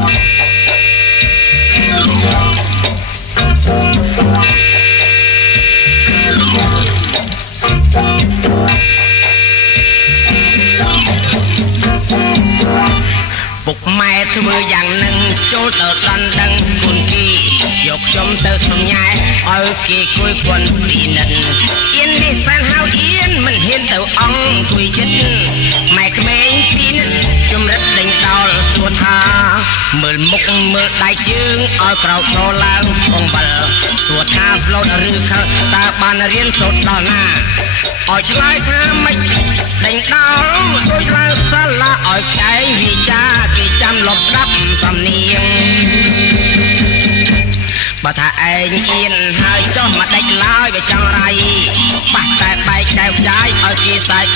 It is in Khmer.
ពុកម៉ែធ្វើយ៉ាងនឹងចូលទៅដល់ដឹងគុណគេយកខ្ញុំទៅសំញ៉ែឲ្យគេគួយគន់ពីនិតអៀននេះសានហៅអៀនមិនហ៊ានទៅអង្គុយចិត្តម៉ែក្មេងពីនិតជំរិតដេញដោលសួរថាមើលមុខមើលដៃជើងឲ្យក្រោកឈរឡើងបងបិលសួរថាស្លូតឬខលតើបានរៀនសូត្រដល់ណាឲ្យឆ្លើយថាមិនដេញដោលដូចឡើងសាលាឲ្យចែងវិចាគេចាំលប់ស្ដាប់សំនៀងបើថាឯងអៀនហើយចុះមកដេចឡើយបើចង់រៃប៉ះតែបែកចែវចាយឲ្យគេសាច់